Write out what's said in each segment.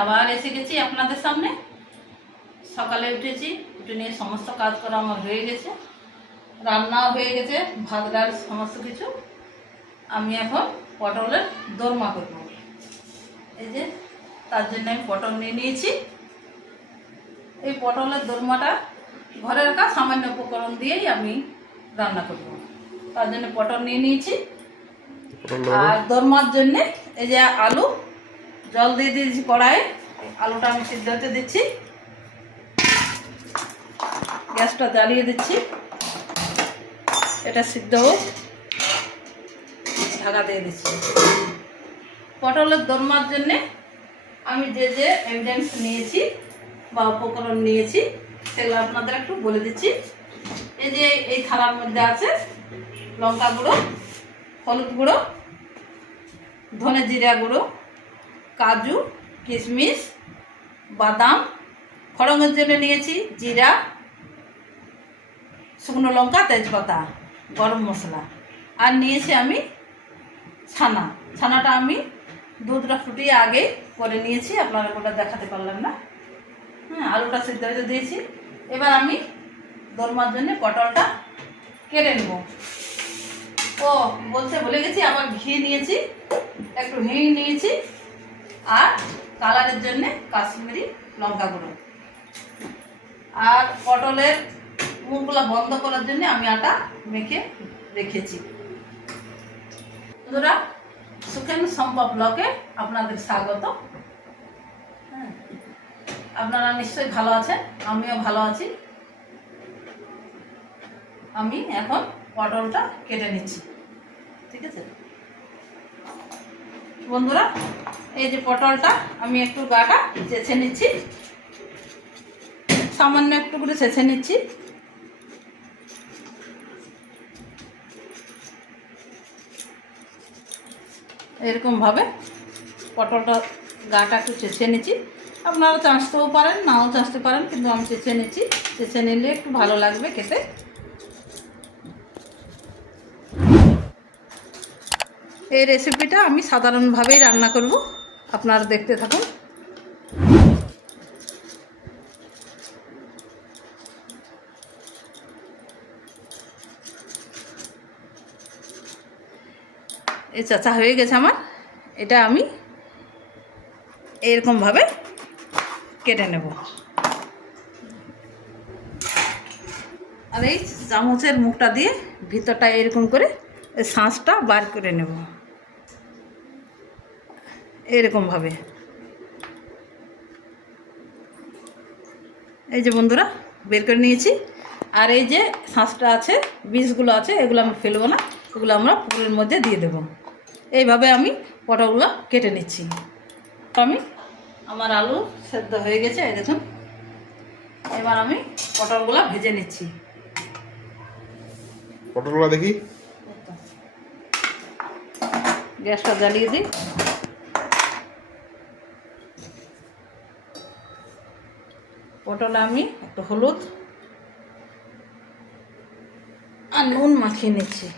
আবার এসে গেছি আপনাদের সামনে। সকালে উঠেছি, উঠে নিয়ে সমস্ত কাজ করা আমার হয়ে গেছে, রান্নাও হয়ে গেছে, ভাত ডাল সমস্ত কিছু। আমি এখন পটলের দোরমা করব। এই যে তার জন্য আমি পটল নিয়ে নিয়েছি। এই পটলের দোরমাটা ঘরের কাজ সামান্য উপকরণ দিয়েই আমি রান্না করব। তার জন্য পটল নিয়ে নিয়েছি। আর দোরমার জন্যে এই যে আলু জল দিয়ে দিয়েছি কড়াইয়ে। আলুটা আমি সিদ্ধ হতে দিচ্ছি, গ্যাসটা জ্বালিয়ে দিচ্ছি। এটা সিদ্ধ হোক, ঢাকা দিয়ে দিচ্ছি। পটলের দোরমার জন্যে আমি যে যে এভিডেন্স নিয়েছি বা উপকরণ নিয়েছি সেগুলো আপনাদের একটু বলে দিচ্ছি। এই যে এই থালার মধ্যে আছে লঙ্কা গুঁড়ো, হলুদ গুঁড়ো, ধনে জিরা গুঁড়ো, কাজু, কিশমিশ, বাদাম, ফোড়নের জন্য নিয়েছি জিরা, শুকনো লঙ্কা, তেজপাতা, গরম মশলা। আর নিয়েছি আমি ছানা। ছানাটা আমি দুধটা ফুটিয়ে আগে করে নিয়েছি, আপনারা ওটা দেখাতে পারলাম না। হ্যাঁ, আলুটা সিদ্ধ হতে দিয়েছি। এবার আমি দোরমার জন্য পটলটা কেটে নেব। ও বলতে ভুলে গেছি, আবার ঘি নিয়েছি, একটু হিং নিয়েছি, আর কালারের জন্য কাশ্মীরি লঙ্কা গুঁড়ো। আর পটলের মুখগুলো বন্ধ করার জন্য আমি আটা মেখে রেখেছি। বন্ধুরা, সুখেন সম্ভব ব্লগে আপনাদের স্বাগত। হ্যাঁ, আপনারা নিশ্চয়ই ভালো আছেন, আমিও ভালো আছি। আমি এখন পটলটা কেটে নিচ্ছি, ঠিক আছে বন্ধুরা। এই যে পটলটা আমি একটু গাটা চেঁচে নিচ্ছি, সামান্য একটু করে চেঁচে নিচ্ছি। এরকমভাবে পটলটা গাটা একটু চেঁচে নিচ্ছি। আপনারা চাঁচতেও পারেন, নাও চাঁচতে পারেন, কিন্তু আমি চেঁচে নিচ্ছি। চেঁচে নিলে একটু ভালো লাগবে খেতে। এই রেসিপিটা আমি সাধারণভাবেই রান্না করব, আপনারা দেখতে থাকুন। এই চাচা হয়ে গেছে আমার। এটা আমি এরকমভাবে কেটে নেব। আর এই চামচের মুখটা দিয়ে ভিতরটা এরকম করে এই শাঁসটা বার করে নেব, এরকমভাবে। এই যে বন্ধুরা, বের করে নিয়েছি। আর এই যে শাঁসটা আছে, বীজগুলো আছে, এগুলো আমি ফেলবো না, এগুলো আমরা পুকুরের মধ্যে দিয়ে দেব। এইভাবে আমি পটলগুলো কেটে নিচ্ছি। আমার আলু সেদ্ধ হয়ে গেছে, এই দেখুন। এবার আমি পটলগুলো ভেজে নিচ্ছি। পটলগুলো দেখি, গ্যাসটা জ্বালিয়ে দিই। পটলে আমি একটু হলুদ আর নুন মাখিয়ে নিচ্ছি।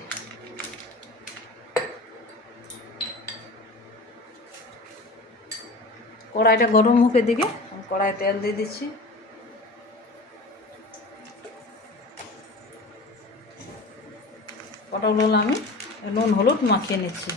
কড়াইটা গরম মুখের দিকে কড়াই তেল দিয়ে দিচ্ছি। পটলগুলো আমি নুন হলুদ মাখিয়ে নিচ্ছি।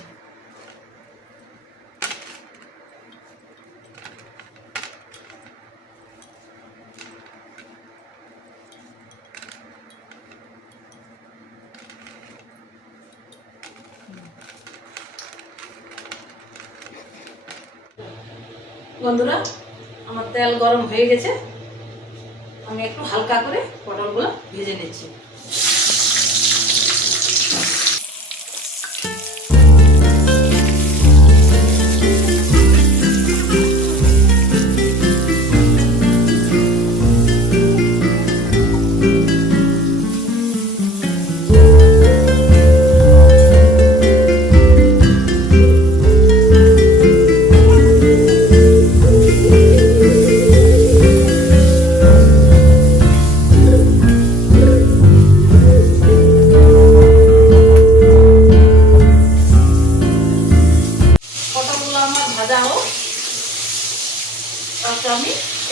বন্ধুরা, আমার তেল গরম হয়ে গেছে, আমি একটু হালকা করে পটলগুলো ভেজে নিচ্ছি।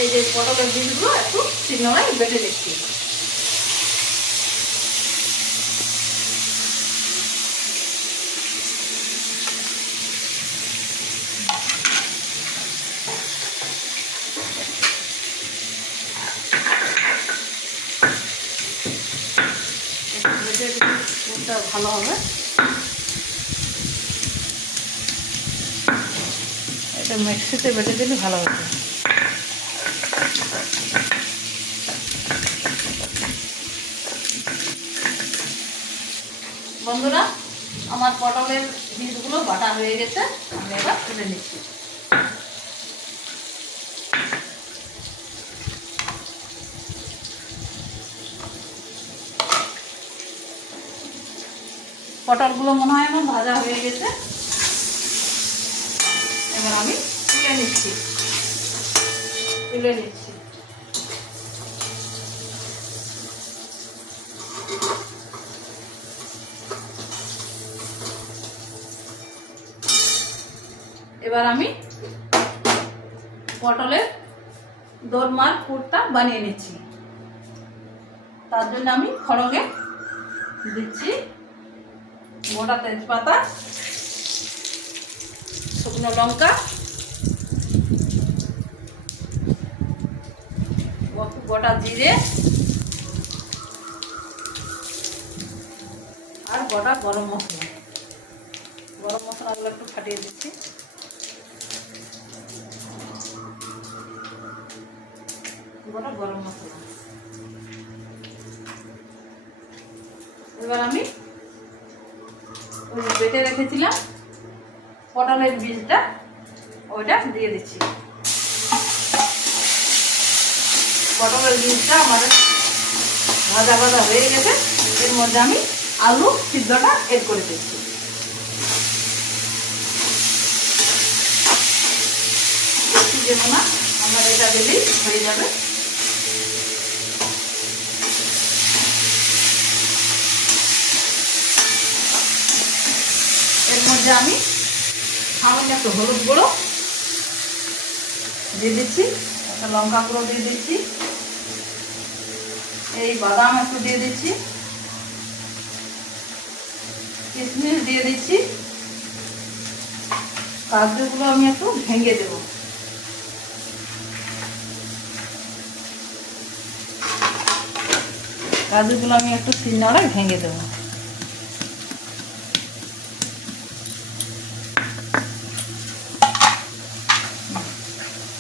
এই যে পটলের বীজগুলো একটু শিলনোড়ায় বেটে দিচ্ছি। ভালো হবে, এটা মিক্সিতে বেটে দিলে ভালো হবে। বন্ধুরা, আমার পটলের বীজগুলো বাটা হয়ে গেছে, আমি এবার তুলে নিচ্ছি। পটলগুলো মনে হয় আমার ভাজা হয়ে গেছে, এবার আমি তুলে নিচ্ছি। এবার আমি পটলের দোরমার পুরটা বানিয়ে নিচ্ছি। তার জন্য আমি খড়গে দিচ্ছি গোটা তেজপাতা, শুকনো লঙ্কা, গোটা জিরে আর গোটা গরম মশলা। গরম মশলাগুলো একটু ফাটিয়ে দিচ্ছি। গোটা গরম মশলা। এবার আমি ওই বেটে রেখেছিলাম পটলের বীজটা, ওইটা দিয়ে দিচ্ছি। পটলের বীজটা আমার ভাজা ভাজা হয়ে গেছে, এর মধ্যে আমি আলু সিদ্ধটা এড করে দিচ্ছি। বেশি দেবো না, আমার এটা দিলেই হয়ে যাবে। এর মধ্যে আমি সামান্য একটু হলুদ গুঁড়ো দিয়ে দিচ্ছি, একটা লঙ্কা গুঁড়ো দিয়ে দিচ্ছি, এই বাদাম একটু দিয়ে দিচ্ছি, কিশমিশ দিয়ে দিচ্ছি, কাজুগুলো আমি একটু ভেঙে দেব। কাজুগুলো আমি একটু শিলনোড়ায় ভেঙে দেবো।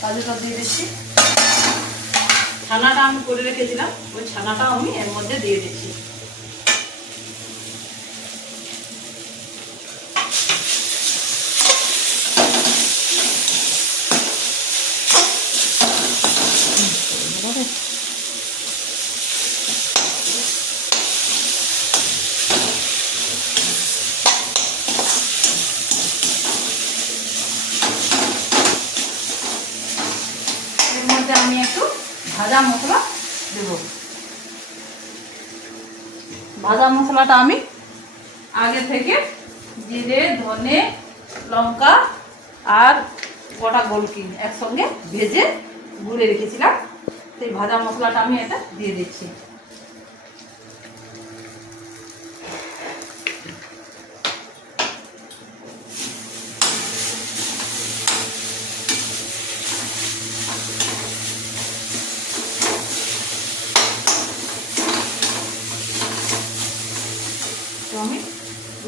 কাজুটা দিয়ে দিচ্ছি। ছানাটা আমি করে রেখেছিলাম, ওই ছানাটাও আমি এর মধ্যে দিয়ে দিচ্ছি। এর মধ্যে আমি একটু ভাজা মশলা দেব। ভাজা মশলাটা আমি আগে থেকে জিরে, ধনে, লঙ্কা আর গোটা গোলকি একসঙ্গে ভেজে গুঁড়ে রেখেছিলাম, সেই ভাজা মশলাটা আমি এটা দিয়ে দিচ্ছি। তো আমি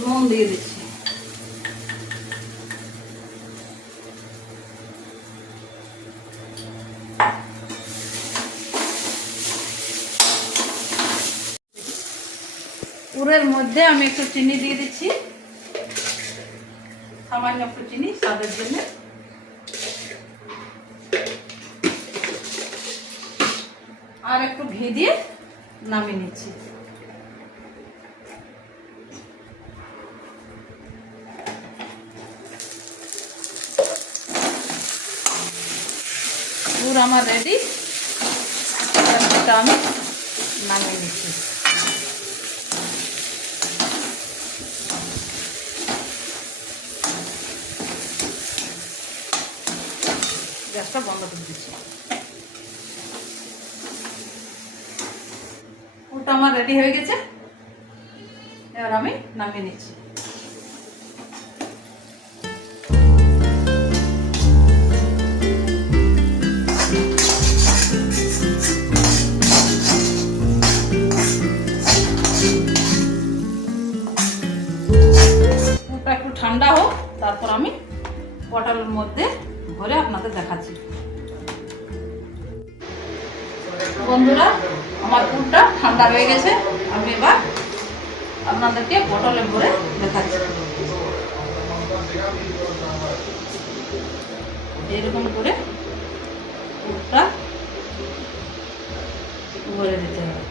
নুন দিয়ে দিচ্ছি। পুরের মধ্যে আমি একটু চিনি দিয়ে দিচ্ছি, সামান্য একটু চিনি স্বাদের জন্য। আর একটু ঘি দিয়ে নামিয়ে নিচ্ছি। পুর আমার রেডি, আমি নামিয়ে নিচ্ছি। গ্যাসটা বন্ধ করে দিচ্ছি। আমার রেডি হয়ে গেছে, এবার আমি নামিয়ে নিচ্ছি। পুরটা একটু ঠান্ডা হোক, তারপর আমি পটলের মধ্যে ভরে আপনাদের দেখাচ্ছি। বন্ধুরা, আমার পুরটা ঠান্ডা হয়ে গেছে, আমি এবার আপনাদেরকে পটলে ভরে দেখাচ্ছি। এরকম করে পুরটা ভরে দিতে হবে।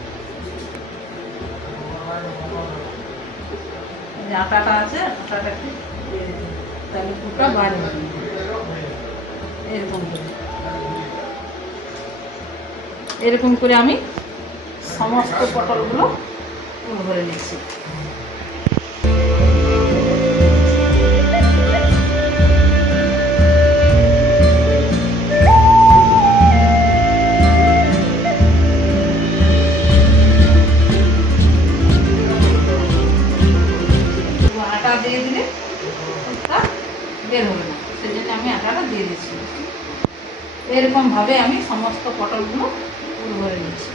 যে আটাটা আছে, আটাটা একটু দিয়ে দিতে হবে, তাহলে পুরটা বাড়ে। এরকম করে আমি সমস্ত পটলগুলো পুর ভরে নিচ্ছি। আটা দিয়ে দিলে পুরটা বের হবে না, সেই জন্য আমি আটাটা দিয়ে দিচ্ছি। এরকম ভাবে আমি সমস্ত পটলগুলো পুর ভরে নিচ্ছি।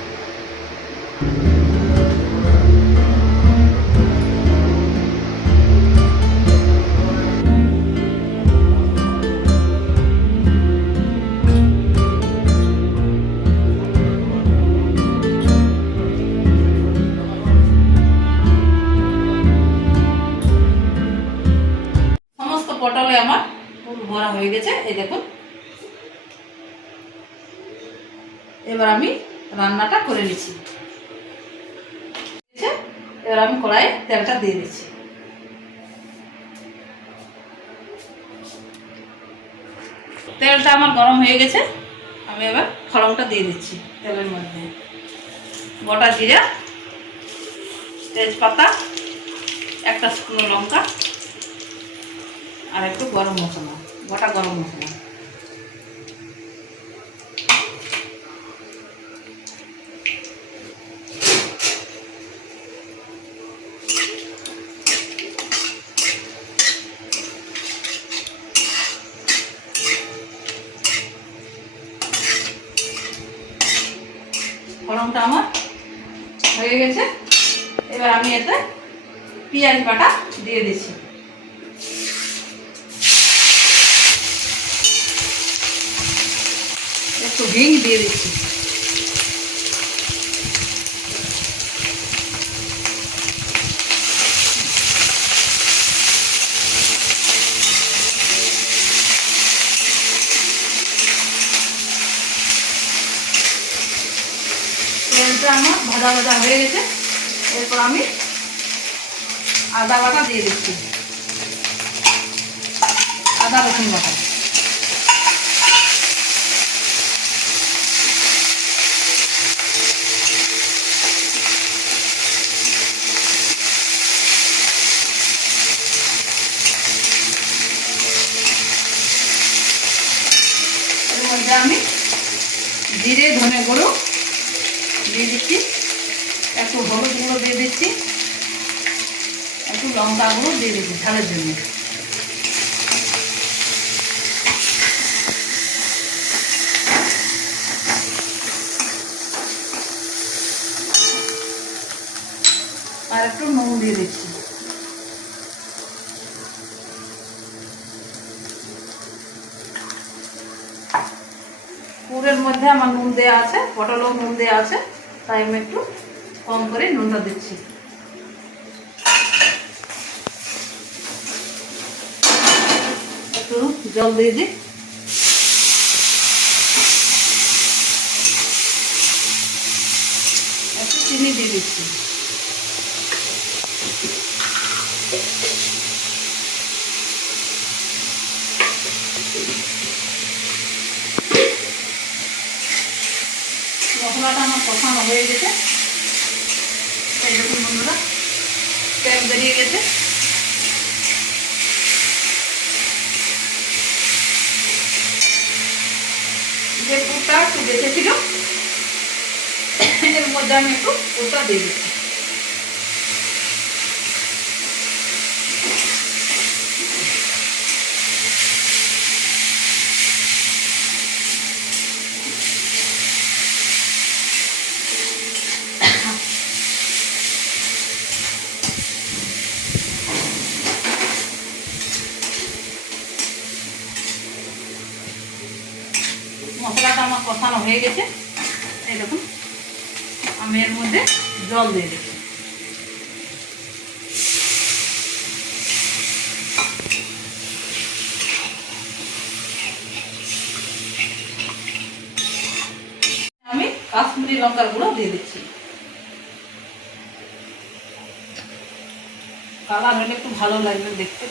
সমস্ত পটলে আমার পুর ভরা হয়ে গেছে, এই দেখুন। এবার আমি রান্নাটা করে নিচ্ছি। এবার আমি কড়াইয়ে তেলটা দিয়ে দিচ্ছি। তেলটা আমার গরম হয়ে গেছে, আমি এবার ফোড়নটা দিয়ে দিচ্ছি তেলের মধ্যে। গোটা জিরা, তেজপাতা, একটা শুকনো লঙ্কা, আর একটু গরম মশলা, গোটা গরম মশলা। ফোড়নটা আমার হয়ে গেছে, এবার আমি এতে পেঁয়াজ বাটা দিয়ে দিচ্ছি। একটু হিং দিয়ে দিচ্ছি। তেলটা আমার ভাজা ভাজা হয়ে গেছে, এরপর আমি আদা বাটা দিয়ে দিচ্ছি, আদা রসুন বাটা। এর মধ্যে আমি জিরে ধনে গুঁড়ো দিয়ে দিচ্ছি, একটু হলুদ গুঁড়ো দিয়ে দিচ্ছি, একটু লঙ্কা গুঁড়ো দিয়ে দিচ্ছি ঝালের জন্য। আর একটু নুন দিয়ে দিচ্ছি। পুরের মধ্যে আমার নুন দেওয়া আছে, পটলও নুন দেওয়া আছে, তাই আমি একটু কম করে নুনটা দিচ্ছি। একটু জল দিয়ে দিই। একটু চিনি দিয়ে দিচ্ছি। মশলাটা আমার কষানো হয়ে গেছে, এই দেখুন বন্ধুরা, তেল বেরিয়ে গেছে। যে পুরটা একটু বেঁচে ছিল, এর মধ্যে আমি একটু ওটা দিয়ে দিচ্ছি। মশলাটা আমার কষানো হয়ে গেছে। এই দেখুন আমি এর মধ্যে জল দিয়ে দিচ্ছি। আমি কাশ্মীরি লঙ্কার গুঁড়ো দিয়ে দিচ্ছি। কালার হলে একটু ভালো লাগবে দেখতে।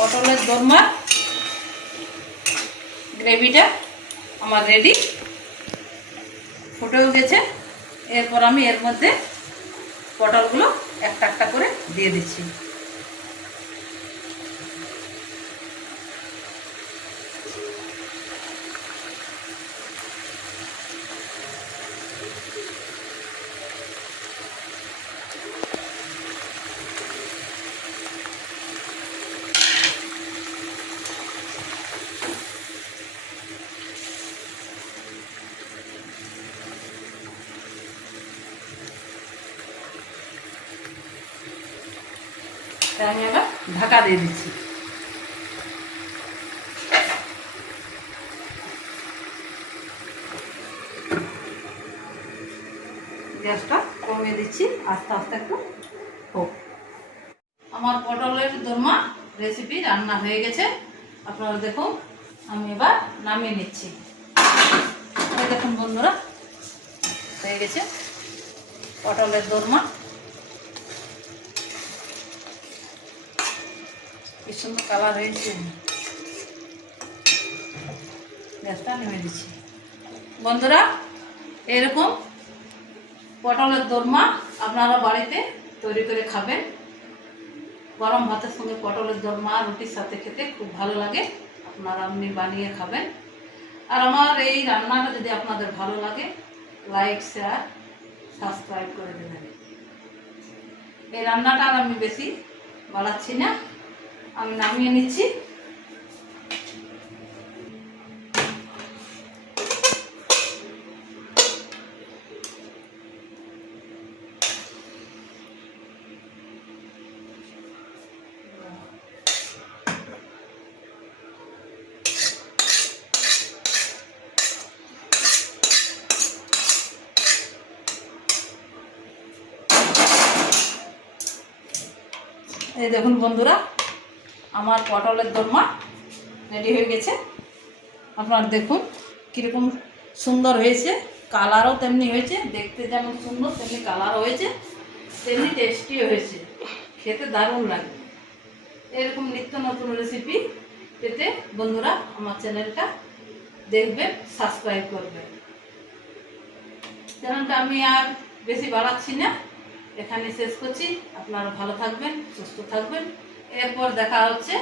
পটলের দোরমা গ্রেভিটা আমার রেডি, ফুটেও গেছে। এরপর আমি এর মধ্যে পটলগুলো একটা একটা করে দিয়ে দিচ্ছি। আমি আবার ঢাকা দিয়ে দিচ্ছি। গ্যাসটা কমিয়ে দিচ্ছি, আস্তে আস্তে একটু হোক। আমার পটলের দোরমা রেসিপি রান্না হয়ে গেছে। আপনারা দেখুন, আমি এবার নামিয়ে নিচ্ছি। দেখুন বন্ধুরা, হয়ে গেছে পটলের দোরমা। কি সুন্দর কালার হয়েছে। গ্যাসটা নেমে দিচ্ছি। বন্ধুরা, এরকম পটলের দোরমা আপনারা বাড়িতে তৈরি করে খাবেন। গরম ভাতের সঙ্গে পটলের দোরমা রুটির সাথে খেতে খুব ভালো লাগে। আপনারা এমনি বানিয়ে খাবেন। আর আমার এই রান্নাটা যদি আপনাদের ভালো লাগে, লাইক, শেয়ার, সাবস্ক্রাইব করে দেবেন। এই রান্নাটা আর আমি বেশি বাড়াচ্ছি না, আমি নামিয়ে নিচ্ছি। এই দেখুন বন্ধুরা, আমার পটলের দোরমা রেডি হয়ে গেছে। আপনারা দেখুন কীরকম সুন্দর হয়েছে, কালারও তেমনি হয়েছে। দেখতে যেমন সুন্দর তেমনি কালারও হয়েছে, তেমনি টেস্টিও হয়েছে। খেতে দারুণ লাগে। এরকম নিত্য নতুন রেসিপি পেতে বন্ধুরা আমার চ্যানেলটা দেখবেন, সাবস্ক্রাইব করবেন। চ্যানেলটা আমি আর বেশি বাড়াচ্ছি না, এখানে শেষ করছি। আপনারা ভালো থাকবেন, সুস্থ থাকবেন। এরপর দেখা হচ্ছে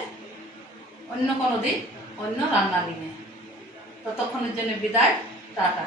অন্য কোনো দিন অন্য রান্না নিয়ে। ততক্ষণের জন্য বিদায়, টাটা।